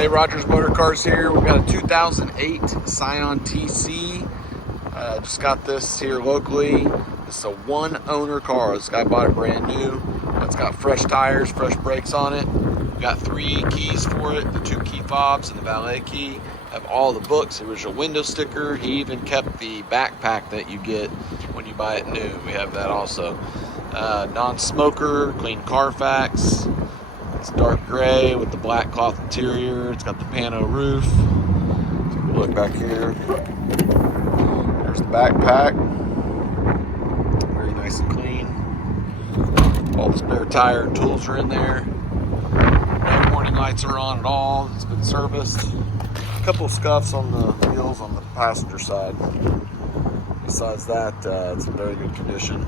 Hey, Rogers Motor Cars here. We've got a 2008 Scion TC. Just got this here locally. It's a one-owner car. This guy bought it brand new. It's got fresh tires, fresh brakes on it. We've got 3 keys for it, the 2 key fobs and the valet key. Have all the books, original window sticker. He even kept the backpack that you get when you buy it new. We have that also. Non-smoker, clean Carfax. It's dark gray with the black cloth interior. It's got the pano roof. Take a look back here. There's the backpack. Very nice and clean. All the spare tire and tools are in there. No warning lights are on at all. It's been serviced. A couple of scuffs on the wheels on the passenger side. Besides that, it's in very good condition.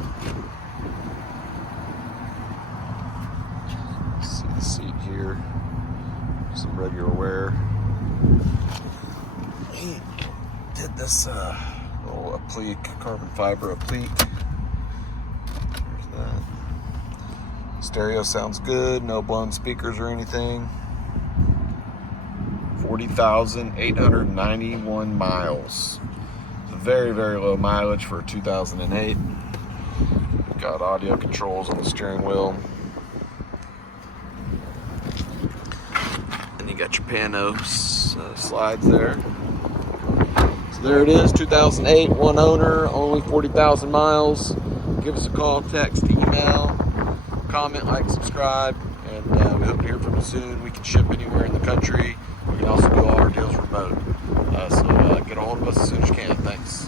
See the seat here, some regular wear. He did this little applique, carbon fiber applique. There's that. Stereo sounds good, no blown speakers or anything. 40,891 miles. It's a very, very low mileage for 2008. Got audio controls on the steering wheel. And you got your panos slides there. So there it is, 2008, one owner, only 40,000 miles. Give us a call, text, email, comment, like, subscribe, and we hope to hear from you soon. We can ship anywhere in the country. We can also do all our deals remote. So get a hold of us as soon as you can. Thanks.